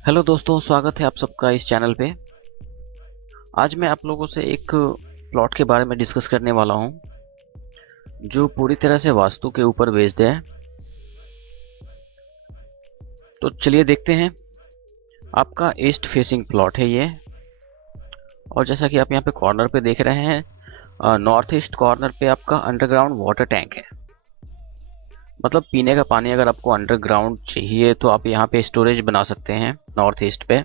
Hello दोस्तों, स्वागत है आप सबका इस चैनल पे। आज मैं आप लोगों से एक प्लॉट के बारे में डिस्कस करने वाला हूं जो पूरी तरह से वास्तु के ऊपर बेस्ड है। तो चलिए देखते हैं। आपका ईस्ट फेसिंग प्लॉट है ये, और जैसा कि आप यहाँ पे कॉर्नर पे देख रहे हैं, नॉर्थ ईस्ट कॉर्नर पे आपका अंडरग्राउंड वाटर टैंक है। मतलब पीने का पानी अगर आपको अंडरग्राउंड चाहिए तो आप यहाँ पे स्टोरेज बना सकते हैं नॉर्थ ईस्ट पे।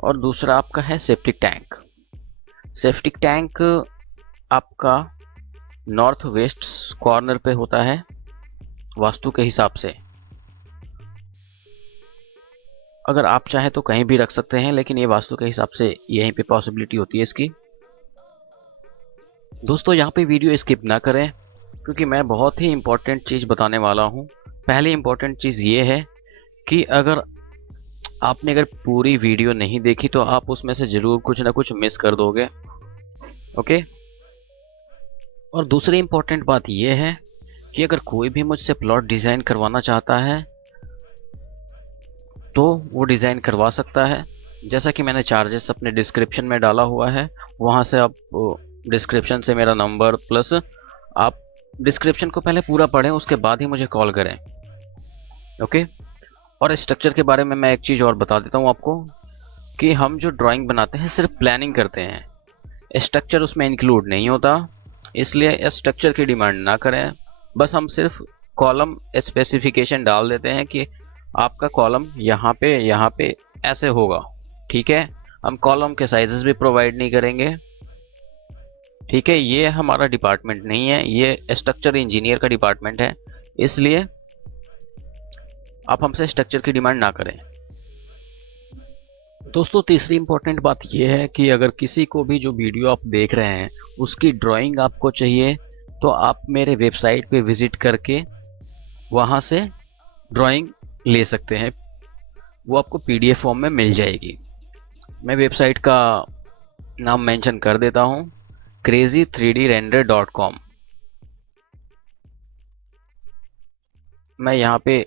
और दूसरा आपका है सेप्टिक टैंक। सेप्टिक टैंक आपका नॉर्थ वेस्ट कॉर्नर पे होता है वास्तु के हिसाब से। अगर आप चाहें तो कहीं भी रख सकते हैं, लेकिन ये वास्तु के हिसाब से यहीं पे पॉसिबिलिटी होती है इसकी। दोस्तों यहाँ पे वीडियो स्किप ना करें, क्योंकि मैं बहुत ही इंपॉर्टेंट चीज़ बताने वाला हूँ। पहली इंपॉर्टेंट चीज़ ये है कि अगर आपने पूरी वीडियो नहीं देखी तो आप उसमें से ज़रूर कुछ ना कुछ मिस कर दोगे। ओके। और दूसरी इंपॉर्टेंट बात यह है कि अगर कोई भी मुझसे प्लॉट डिज़ाइन करवाना चाहता है तो वो डिज़ाइन करवा सकता है। जैसा कि मैंने चार्जेस अपने डिस्क्रिप्शन में डाला हुआ है, वहाँ से आप डिस्क्रिप्शन से मेरा नंबर प्लस आप डिस्क्रिप्शन को पहले पूरा पढ़ें, उसके बाद ही मुझे कॉल करें। ओके। और स्ट्रक्चर के बारे में मैं एक चीज़ और बता देता हूँ आपको कि हम जो ड्राइंग बनाते हैं सिर्फ प्लानिंग करते हैं, स्ट्रक्चर उसमें इंक्लूड नहीं होता। इसलिए स्ट्रक्चर की डिमांड ना करें। बस हम सिर्फ कॉलम स्पेसिफिकेशन डाल देते हैं कि आपका कॉलम यहाँ पे ऐसे होगा। ठीक है, हम कॉलम के साइजेस भी प्रोवाइड नहीं करेंगे। ठीक है, ये हमारा डिपार्टमेंट नहीं है, ये स्ट्रक्चर इंजीनियर का डिपार्टमेंट है। इसलिए आप हमसे स्ट्रक्चर की डिमांड ना करें। दोस्तों तीसरी इंपॉर्टेंट बात यह है कि अगर किसी को भी जो वीडियो आप देख रहे हैं उसकी ड्राइंग आपको चाहिए तो आप मेरे वेबसाइट पे विजिट करके वहाँ से ड्राइंग ले सकते हैं। वो आपको पीडीएफ फॉर्म में मिल जाएगी। मैं वेबसाइट का नाम मेंशन कर देता हूँ, crazy3drender.com। मैं यहाँ पे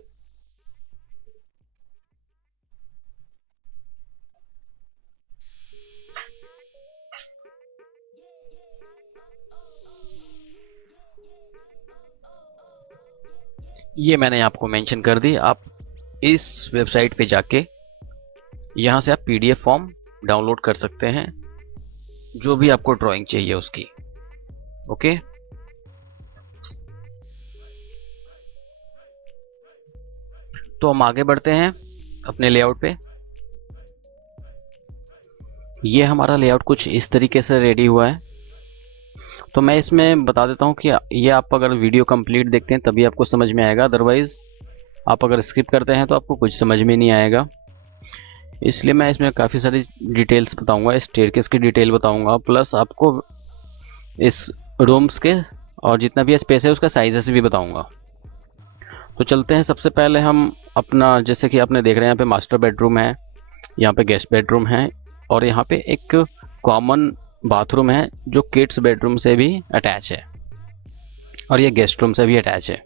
ये मैंने आपको मेंशन कर दी। आप इस वेबसाइट पे जाके यहाँ से आप पीडीएफ फॉर्म डाउनलोड कर सकते हैं जो भी आपको ड्राइंग चाहिए उसकी। ओके। तो हम आगे बढ़ते हैं अपने लेआउट पे। ये हमारा लेआउट कुछ इस तरीके से रेडी हुआ है। तो मैं इसमें बता देता हूँ कि ये आप अगर वीडियो कंप्लीट देखते हैं तभी आपको समझ में आएगा, अदरवाइज आप अगर स्किप करते हैं तो आपको कुछ समझ में नहीं आएगा। इसलिए मैं इसमें काफ़ी सारी डिटेल्स बताऊंगा, स्टेयरकेस की डिटेल बताऊंगा, प्लस आपको इस रूम्स के और जितना भी स्पेस है उसका साइजेस भी बताऊंगा। तो चलते हैं। सबसे पहले हम अपना, जैसे कि आपने देख रहे हैं यहाँ पे मास्टर बेडरूम है, यहाँ पे गेस्ट बेडरूम है, और यहाँ पे एक कॉमन बाथरूम है जो किड्स बेडरूम से भी अटैच है, और ये गेस्ट रूम से भी अटैच है।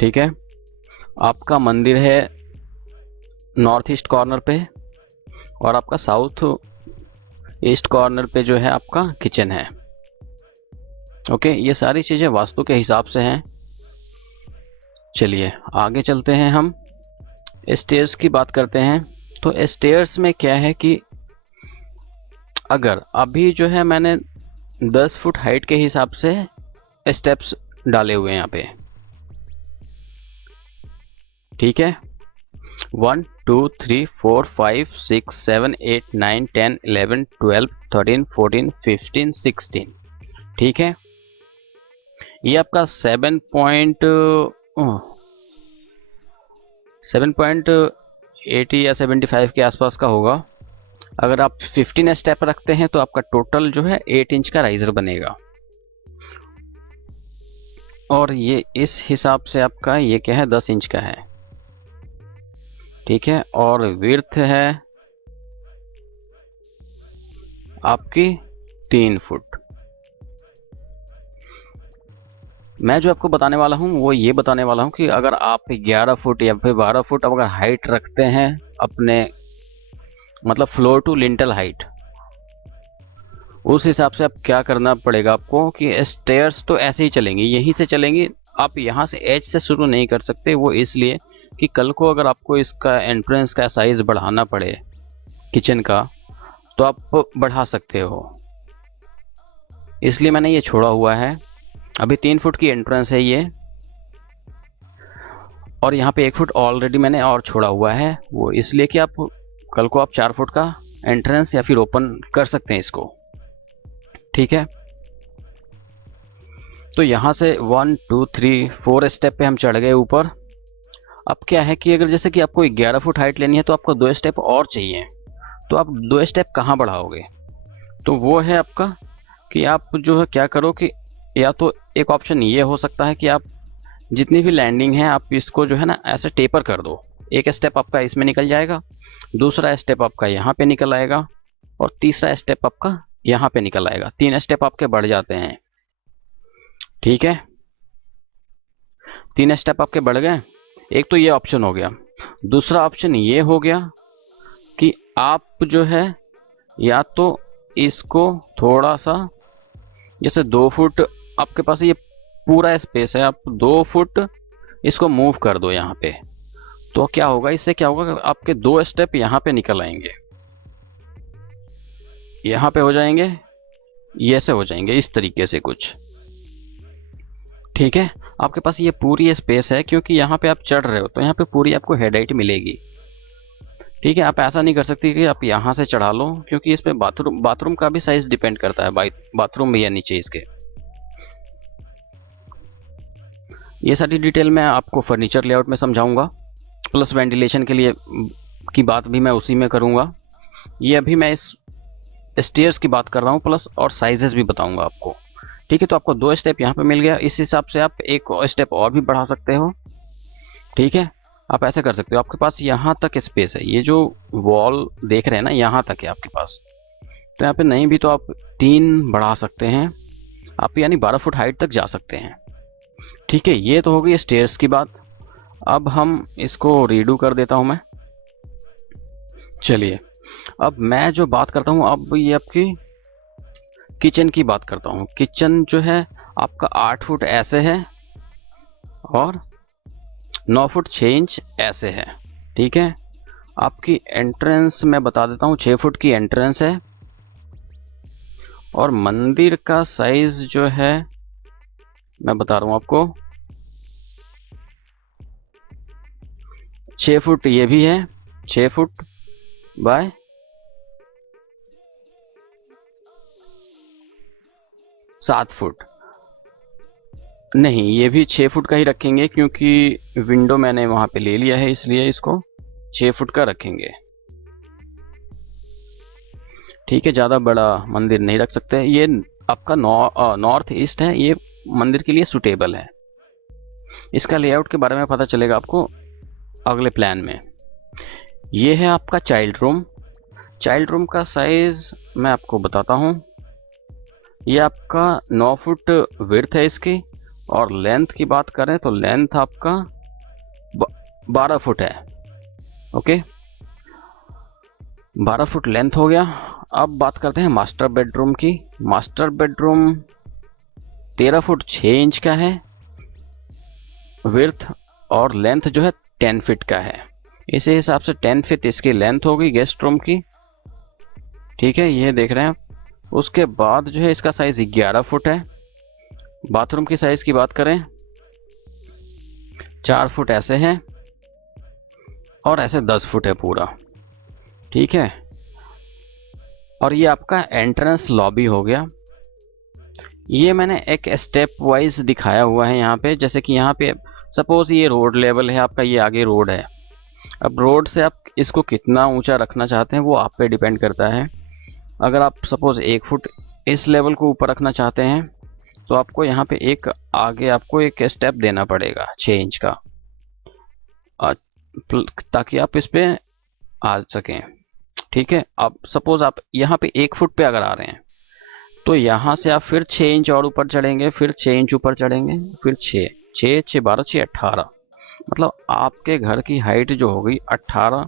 ठीक है। आपका मंदिर है नॉर्थ ईस्ट कॉर्नर पे, और आपका साउथ ईस्ट कॉर्नर पे जो है आपका किचन है। ओके। ये सारी चीज़ें वास्तु के हिसाब से हैं। चलिए आगे चलते हैं। हम स्टेयर्स की बात करते हैं। तो स्टेयर्स में क्या है कि अगर अभी जो है मैंने 10 फुट हाइट के हिसाब से स्टेप्स डाले हुए हैं यहाँ पे। ठीक है। 1 2 3 4 5 6 7 8 9 10 11 12 13 14 15 16। ठीक है। ये आपका 7.80 या 75 के आसपास का होगा। अगर आप 15 स्टेप रखते हैं तो आपका टोटल जो है 8 इंच का राइजर बनेगा। और ये इस हिसाब से आपका ये क्या है, 10 इंच का है। ठीक है। और विड्थ है आपकी 3 फुट। मैं जो आपको बताने वाला हूँ वो ये बताने वाला हूँ कि अगर आप 11 फुट या फिर 12 फुट अगर हाइट रखते हैं अपने मतलब फ्लोर टू लिंटल हाइट, उस हिसाब से आप क्या करना पड़ेगा आपको कि स्टेयर्स तो ऐसे ही चलेंगी, यहीं से चलेंगी, आप यहाँ से एज से शुरू नहीं कर सकते। वो इसलिए कि कल को अगर आपको इसका एंट्रेंस का साइज़ बढ़ाना पड़े किचन का, तो आप बढ़ा सकते हो, इसलिए मैंने ये छोड़ा हुआ है। अभी 3 फुट की एंट्रेंस है ये, और यहाँ पे 1 फुट ऑलरेडी मैंने और छोड़ा हुआ है, वो इसलिए कि आप कल को आप 4 फुट का एंट्रेंस या फिर ओपन कर सकते हैं इसको। ठीक है, तो यहाँ से 1 2 3 4 स्टेप पे हम चढ़ गए ऊपर। अब क्या है कि अगर जैसे कि आपको 11 फुट हाइट लेनी है तो आपको 2 स्टेप और चाहिए, तो आप 2 स्टेप कहाँ बढ़ाओगे? तो वो है आपका कि आप जो है क्या करो कि या तो एक ऑप्शन ये हो सकता है कि आप जितनी भी लैंडिंग है आप इसको जो है ना ऐसे टेपर कर दो। एक स्टेप आपका इसमें निकल जाएगा, दूसरा स्टेप आपका यहाँ पे निकल आएगा, और तीसरा स्टेप आपका यहाँ पे निकल आएगा। 3 स्टेप आपके बढ़ जाते हैं। ठीक है, 3 स्टेप आपके बढ़ गए। एक तो ये ऑप्शन हो गया। दूसरा ऑप्शन ये हो गया कि आप जो है या तो इसको थोड़ा सा, जैसे 2 फुट आपके पास ये पूरा स्पेस है, आप 2 फुट इसको मूव कर दो यहाँ पे। तो क्या होगा, इससे क्या होगा, आपके 2 स्टेप यहाँ पे निकल आएंगे, यहाँ पे हो जाएंगे, ये ऐसे हो जाएंगे इस तरीके से कुछ। ठीक है, आपके पास ये पूरी स्पेस है, क्योंकि यहाँ पे आप चढ़ रहे हो तो यहाँ पे पूरी आपको हेड हाइट मिलेगी। ठीक है, आप ऐसा नहीं कर सकते कि आप यहाँ से चढ़ा लो, क्योंकि इस पे बाथरूम का भी साइज डिपेंड करता है, बाथरूम भी है नीचे इसके। ये सारी डिटेल मैं आपको फर्नीचर लेआउट में समझाऊंगा, प्लस वेंटिलेशन के लिए की बात भी मैं उसी में करूंगा। ये अभी मैं इस स्टेयर्स की बात कर रहा हूँ, प्लस और साइजेस भी बताऊंगा आपको। ठीक है, तो आपको 2 स्टेप यहाँ पे मिल गया, इस हिसाब से आप एक स्टेप और भी बढ़ा सकते हो। ठीक है, आप ऐसे कर सकते हो। आपके पास यहाँ तक स्पेस है, ये जो वॉल देख रहे हैं ना यहाँ तक है आपके पास, तो यहाँ पे नहीं भी तो आप 3 बढ़ा सकते हैं आप, यानी 12 फुट हाइट तक जा सकते हैं। ठीक है, ये तो हो गई स्टेयर्स की बात। अब हम इसको रीडू कर देता हूँ मैं। चलिए, अब मैं जो बात करता हूँ, अब ये आपकी किचन की बात करता हूँ। किचन जो है आपका 8 फुट ऐसे है और 9 फुट 6 इंच ऐसे है। ठीक है, आपकी एंट्रेंस मैं बता देता हूँ, 6 फुट की एंट्रेंस है, और मंदिर का साइज जो है मैं बता रहा हूँ आपको, 6 फुट ये भी है, 6 फुट बाय 7 फुट। नहीं, ये भी 6 फुट का ही रखेंगे, क्योंकि विंडो मैंने वहां पे ले लिया है, इसलिए इसको 6 फुट का रखेंगे। ठीक है, ज़्यादा बड़ा मंदिर नहीं रख सकते। ये आपका नॉर्थ ईस्ट है, ये मंदिर के लिए सुटेबल है। इसका लेआउट के बारे में पता चलेगा आपको अगले प्लान में। ये है आपका चाइल्ड रूम। चाइल्ड रूम का साइज मैं आपको बताता हूँ। ये आपका 9 फुट विड्थ है इसकी, और लेंथ की बात करें तो लेंथ आपका 12 फुट है। ओके, 12 फुट लेंथ हो गया। अब बात करते हैं मास्टर बेडरूम की। मास्टर बेडरूम 13 फुट 6 इंच का है विड्थ, और लेंथ जो है 10 फीट का है। इसी हिसाब से 10 फीट इसकी लेंथ होगी गेस्ट रूम की। ठीक है, ये देख रहे हैं आप। उसके बाद जो है इसका साइज 11 फुट है। बाथरूम की साइज की बात करें, 4 फुट ऐसे है, और ऐसे 10 फुट है पूरा। ठीक है, और ये आपका एंट्रेंस लॉबी हो गया। ये मैंने एक स्टेप वाइज दिखाया हुआ है यहाँ पे, जैसे कि यहाँ पे सपोज ये रोड लेवल है आपका, ये आगे रोड है। अब रोड से आप इसको कितना ऊंचा रखना चाहते हैं वो आप पे डिपेंड करता है। अगर आप सपोज 1 फुट इस लेवल को ऊपर रखना चाहते हैं तो आपको यहाँ पे एक आगे आपको एक स्टेप देना पड़ेगा 6 इंच का, ताकि आप इस पे आ सकें। ठीक है, अब सपोज आप यहाँ पे 1 फुट पे अगर आ रहे हैं तो यहाँ से आप फिर 6 इंच और ऊपर चढ़ेंगे, फिर 6 इंच ऊपर चढ़ेंगे, फिर 6 6 6 12 6 18, मतलब आपके घर की हाइट जो होगी 18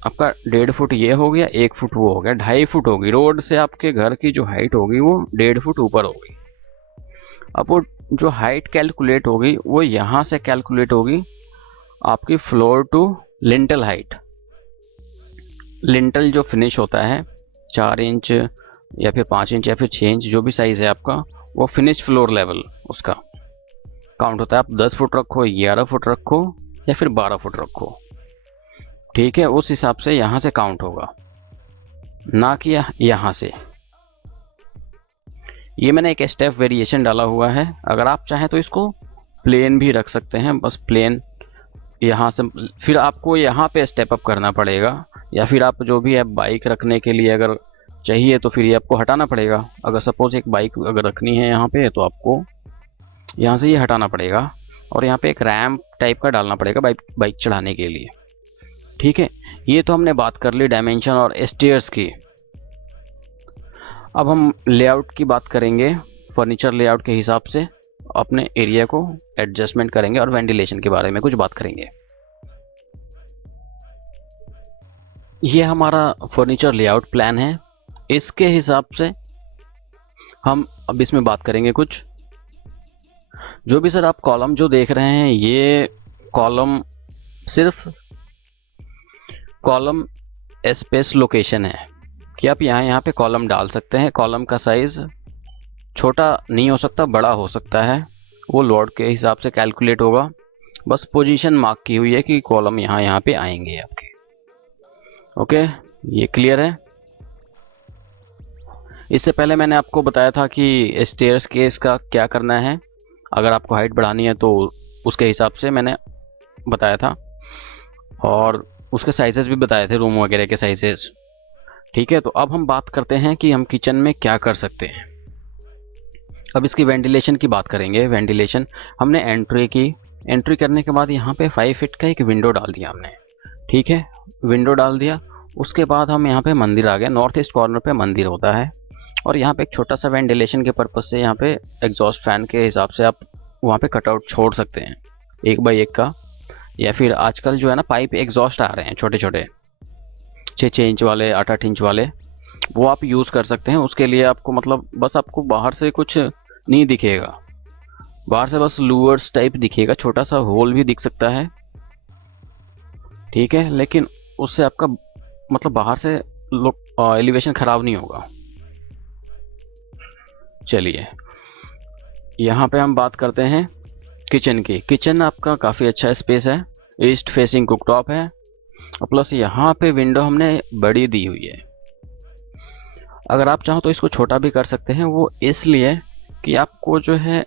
आपका 1.5 फुट ये हो गया, 1 फुट वो हो गया, 2.5 फुट होगी। रोड से आपके घर की जो हाइट होगी वो 1.5 फुट ऊपर होगी। अब वो जो हाइट कैलकुलेट होगी वो यहाँ से कैलकुलेट होगी आपकी floor to lintel height. Lintel जो फिनिश होता है 4 इंच या फिर 5 इंच या फिर 6 इंच, जो भी साइज़ है आपका, वो फिनिश फ्लोर लेवल उसका काउंट होता है। आप 10 फुट रखो, 11 फुट रखो या फिर 12 फुट रखो, ठीक है, उस हिसाब से यहाँ से काउंट होगा, ना कि यहाँ से। ये मैंने एक स्टेप वेरिएशन डाला हुआ है। अगर आप चाहें तो इसको प्लेन भी रख सकते हैं, बस प्लेन यहाँ से, फिर आपको यहाँ पे स्टेप अप करना पड़ेगा, या फिर आप जो भी है बाइक रखने के लिए अगर चाहिए तो फिर ये आपको हटाना पड़ेगा। अगर सपोज एक बाइक अगर रखनी है यहाँ पे तो आपको यहाँ से ये हटाना पड़ेगा और यहाँ पे एक रैम्प टाइप का डालना पड़ेगा बाइक चढ़ाने के लिए, ठीक है। ये तो हमने बात कर ली डायमेंशन और स्टेयर्स की। अब हम लेआउट की बात करेंगे। फर्नीचर लेआउट के हिसाब से अपने एरिया को एडजस्टमेंट करेंगे और वेंटिलेशन के बारे में कुछ बात करेंगे। ये हमारा फर्नीचर लेआउट प्लान है। इसके हिसाब से हम अब इसमें बात करेंगे कुछ। जो भी सर आप कॉलम जो देख रहे हैं, ये कॉलम सिर्फ कॉलम स्पेस लोकेशन है कि आप यहाँ पे कॉलम डाल सकते हैं। कॉलम का साइज़ छोटा नहीं हो सकता, बड़ा हो सकता है, वो लोड के हिसाब से कैलकुलेट होगा। बस पोजीशन मार्क की हुई है कि कॉलम यहाँ पे आएंगे आपके। ओके, ये क्लियर है। इससे पहले मैंने आपको बताया था कि स्टेयर्स केस का क्या करना है। अगर आपको हाइट बढ़ानी है तो उसके हिसाब से मैंने बताया था, और उसके साइजेस भी बताए थे, रूम वगैरह के साइजेस, ठीक है। तो अब हम बात करते हैं कि हम किचन में क्या कर सकते हैं। अब इसकी वेंटिलेशन की बात करेंगे। वेंटिलेशन हमने एंट्री करने के बाद यहाँ पे 5 फीट का एक विंडो डाल दिया हमने, ठीक है, विंडो डाल दिया। उसके बाद हम यहाँ पे मंदिर आ गए। नॉर्थ ईस्ट कॉर्नर पे मंदिर होता है, और यहाँ पे एक छोटा सा वेंटिलेशन के पर्पज़ से यहाँ पे एग्जॉस्ट फैन के हिसाब से आप वहाँ पे कटआउट छोड़ सकते हैं 1 बाई 1 का, या फिर आजकल जो है ना पाइप एग्जॉस्ट आ रहे हैं छोटे छोटे 6-6 इंच वाले, 8-8 इंच वाले, वो आप यूज़ कर सकते हैं। उसके लिए आपको मतलब बस आपको बाहर से कुछ नहीं दिखेगा, बाहर से बस लूवर्स टाइप दिखेगा, छोटा सा होल भी दिख सकता है, ठीक है, लेकिन उससे आपका मतलब बाहर से एलिवेशन ख़राब नहीं होगा। चलिए, यहाँ पे हम बात करते हैं किचन की। किचन आपका काफ़ी अच्छा स्पेस है, ईस्ट फेसिंग कुकटॉप है, और प्लस यहाँ पे विंडो हमने बड़ी दी हुई है। अगर आप चाहो तो इसको छोटा भी कर सकते हैं, वो इसलिए कि आपको जो है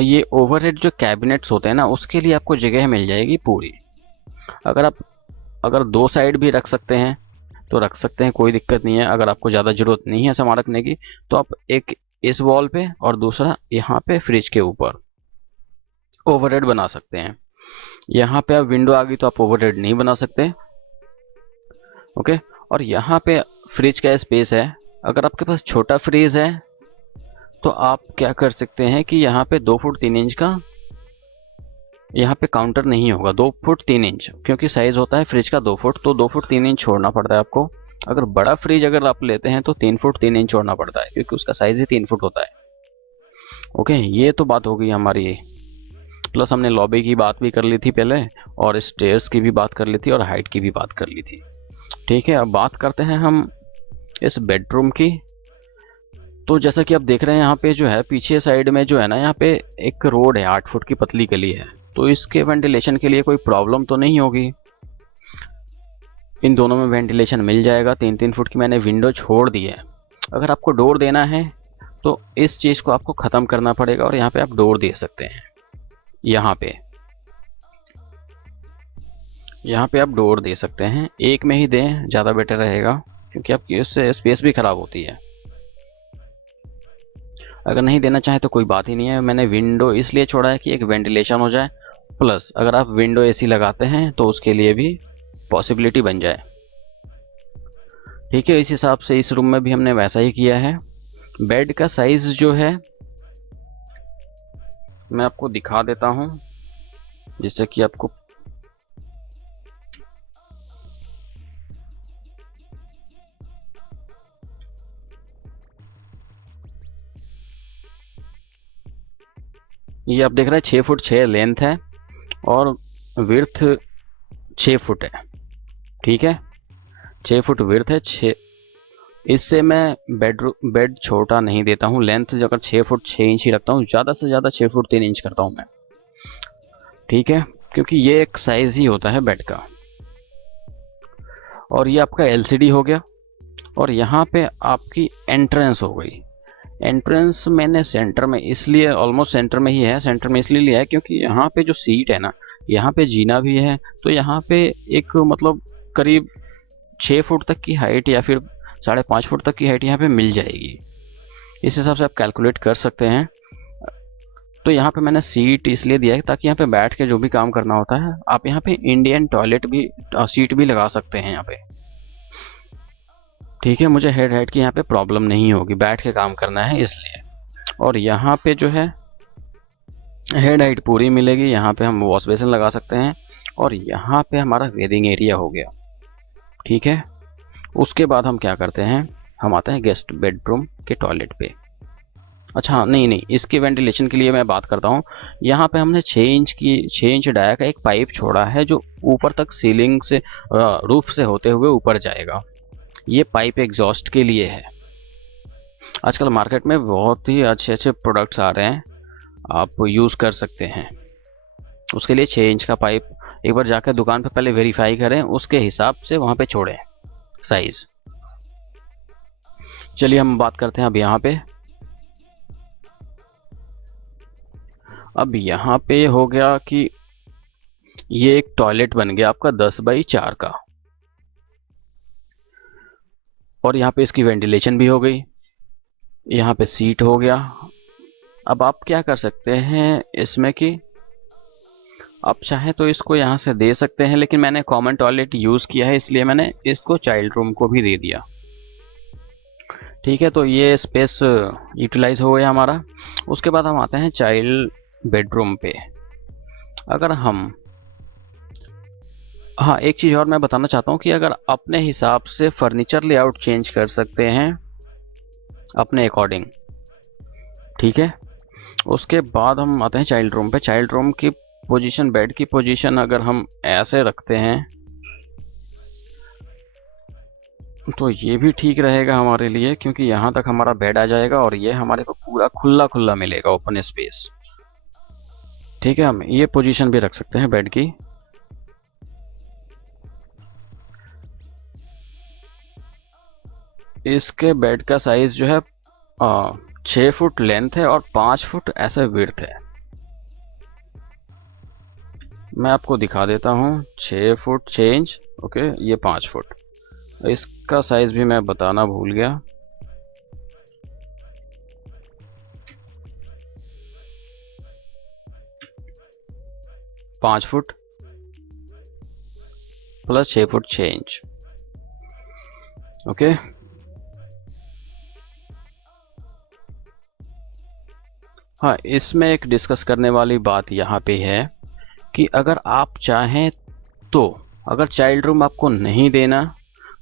ये ओवरहेड जो कैबिनेट्स होते हैं ना, उसके लिए आपको जगह मिल जाएगी पूरी। अगर 2 साइड भी रख सकते हैं तो रख सकते हैं, कोई दिक्कत नहीं है। अगर आपको ज़्यादा ज़रूरत नहीं है सामान रखने की तो आप एक इस वॉल पे और दूसरा यहाँ पे फ्रिज के ऊपर ओवरहेड बना सकते हैं। यहाँ पे अब विंडो आ गई तो आप ओवरहेड नहीं बना सकते, ओके। और यहाँ पे फ्रिज का स्पेस है। अगर आपके पास छोटा फ्रिज है तो आप क्या कर सकते हैं कि यहाँ पे 2 फुट 3 इंच का यहाँ पे काउंटर नहीं होगा, 2 फुट 3 इंच, क्योंकि साइज होता है फ्रिज का 2 फुट, तो 2 फुट 3 इंच छोड़ना पड़ता है आपको। अगर बड़ा फ्रिज अगर आप लेते हैं तो 3 फुट 3 इंच छोड़ना पड़ता है, क्योंकि उसका साइज ही 3 फुट होता है। ओके, ये तो बात हो गई हमारी। प्लस हमने लॉबी की बात भी कर ली थी पहले, और स्टेयर्स की भी बात कर ली थी, और हाइट की भी बात कर ली थी, ठीक है। अब बात करते हैं हम इस बेडरूम की। तो जैसा कि आप देख रहे हैं यहाँ पे जो है पीछे साइड में जो है ना, यहाँ पे एक रोड है, 8 फुट की पतली गली है, तो इसके वेंटिलेशन के लिए कोई प्रॉब्लम तो नहीं होगी। इन दोनों में वेंटिलेशन मिल जाएगा। 3-3 फुट की मैंने विंडो छोड़ दी है। अगर आपको डोर देना है तो इस चीज़ को आपको ख़त्म करना पड़ेगा, और यहाँ पे आप डोर दे सकते हैं। यहाँ पे आप डोर दे सकते हैं, एक में ही दें, ज़्यादा बेटर रहेगा, क्योंकि आपकी उससे स्पेस भी ख़राब होती है। अगर नहीं देना चाहें तो कोई बात ही नहीं है। मैंने विंडो इसलिए छोड़ा है कि एक वेंटिलेशन हो जाए, प्लस अगर आप विंडो एसी लगाते हैं तो उसके लिए भी पॉसिबिलिटी बन जाए, ठीक है। इस हिसाब से इस रूम में भी हमने वैसा ही किया है। बेड का साइज जो है मैं आपको दिखा देता हूँ, जिससे कि आपको ये आप देख रहे हैं 6 फुट 6 लेंथ है और विड्थ 6 फुट है। ठीक है, 6 फुट विड्थ है। 6 इससे मैं बेड छोटा नहीं देता हूँ। लेंथ अगर 6 फुट 6 इंच ही रखता हूँ, ज़्यादा से ज़्यादा 6 फुट 3 इंच करता हूँ मैं। ठीक है, क्योंकि ये एक साइज ही होता है बेड का। और ये आपका LCD हो गया। और यहाँ पे आपकी एंट्रेंस हो गई। एंट्रेंस मैंने सेंटर में इसलिए, ऑलमोस्ट सेंटर में ही है, सेंटर में इसलिए लिया है क्योंकि यहाँ पे जो सीट है ना, यहाँ पे जीना भी है, तो यहाँ पे एक मतलब करीब 6 फुट तक की हाइट या फिर 5.5 फुट तक की हाइट यहाँ पे मिल जाएगी। इस हिसाब से आप कैलकुलेट कर सकते हैं। तो यहाँ पे मैंने सीट इसलिए दिया है ताकि यहाँ पे बैठ के जो भी काम करना होता है, आप यहाँ पे इंडियन टॉयलेट भी सीट भी लगा सकते हैं यहाँ पे। ठीक है, मुझे हेड हाइट की यहाँ पे प्रॉब्लम नहीं होगी, बैठ के काम करना है इसलिए। और यहाँ पे जो है हेड हाइट पूरी मिलेगी। यहाँ पे हम वॉश बेसिन लगा सकते हैं और यहाँ पे हमारा वेदिंग एरिया हो गया। ठीक है, उसके बाद हम क्या करते हैं, हम आते हैं गेस्ट बेडरूम के टॉयलेट पे। अच्छा नहीं, इसके वेंटिलेशन के लिए मैं बात करता हूँ। यहाँ पे हमने 6 इंच डाया का एक पाइप छोड़ा है जो ऊपर तक सीलिंग से रूफ से होते हुए ऊपर जाएगा। ये पाइप एग्जॉस्ट के लिए है। आजकल मार्केट में बहुत ही अच्छे प्रोडक्ट्स आ रहे हैं, आप यूज़ कर सकते हैं। उसके लिए 6 इंच का पाइप एक बार जाकर दुकान पे पहले वेरीफाई करें, उसके हिसाब से वहाँ पे छोड़ें साइज। चलिए हम बात करते हैं अब यहाँ पे। अब यहाँ पे हो गया कि ये एक टॉयलेट बन गया आपका 10x4 का। और यहाँ पे इसकी वेंटिलेशन भी हो गई। यहाँ पे सीट हो गया। अब आप क्या कर सकते हैं इसमें कि आप चाहें तो इसको यहाँ से दे सकते हैं, लेकिन मैंने कॉमन टॉयलेट यूज़ किया है इसलिए मैंने इसको चाइल्ड रूम को भी दे दिया। ठीक है, तो ये स्पेस यूटिलाइज हो गया हमारा। उसके बाद हम आते हैं चाइल्ड बेडरूम पे। अगर हम, हाँ एक चीज़ और मैं बताना चाहता हूँ कि अगर अपने हिसाब से फर्नीचर लेआउट चेंज कर सकते हैं अपने अकॉर्डिंग। ठीक है, उसके बाद हम आते हैं चाइल्ड रूम पे। चाइल्ड रूम की पोजीशन, बेड की पोजीशन अगर हम ऐसे रखते हैं तो ये भी ठीक रहेगा हमारे लिए, क्योंकि यहाँ तक हमारा बेड आ जाएगा और ये हमारे को पूरा खुला खुला मिलेगा, ओपन स्पेस। ठीक है, हम ये पोजीशन भी रख सकते हैं बेड की। इसके बेड का साइज जो है 6 फुट लेंथ है और 5 फुट ऐसे विड्थ है। मैं आपको दिखा देता हूँ। 6 फुट 6 इंच, ओके, ये 5 फुट। इसका साइज भी मैं बताना भूल गया। पाँच foot plus 6 foot 6 inch. Okay, हाँ इसमें एक डिस्कस करने वाली बात यहाँ पे है कि अगर आप चाहें तो, अगर चाइल्ड रूम आपको नहीं देना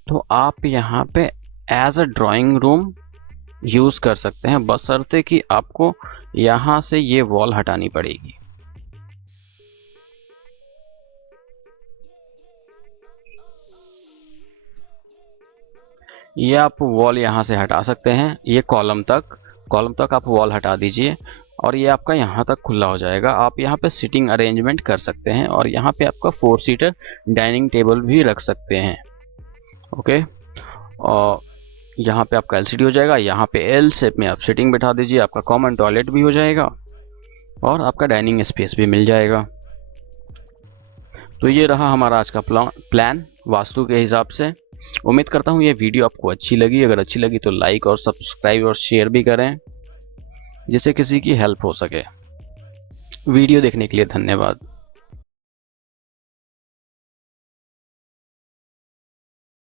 तो आप यहाँ पे as a drawing room use कर सकते हैं, बशर्ते कि आपको यहाँ से ये वॉल हटानी पड़ेगी। ये आप वॉल यहाँ से हटा सकते हैं, ये कॉलम तक आप वॉल हटा दीजिए और ये आपका यहाँ तक खुला हो जाएगा। आप यहाँ पे सिटिंग अरेंजमेंट कर सकते हैं और यहाँ पे आपका 4 सीटर डाइनिंग टेबल भी रख सकते हैं। ओके, और यहाँ पे आपका LCD हो जाएगा। यहाँ पे L शेप में आप सिटिंग बिठा दीजिए, आपका कॉमन टॉयलेट भी हो जाएगा और आपका डाइनिंग स्पेस भी मिल जाएगा। तो ये रहा हमारा आज का प्लान वास्तु के हिसाब से। उम्मीद करता हूँ ये वीडियो आपको अच्छी लगी। अगर अच्छी लगी तो लाइक और सब्सक्राइब और शेयर भी करें, जिससे किसी की हेल्प हो सके। वीडियो देखने के लिए धन्यवाद।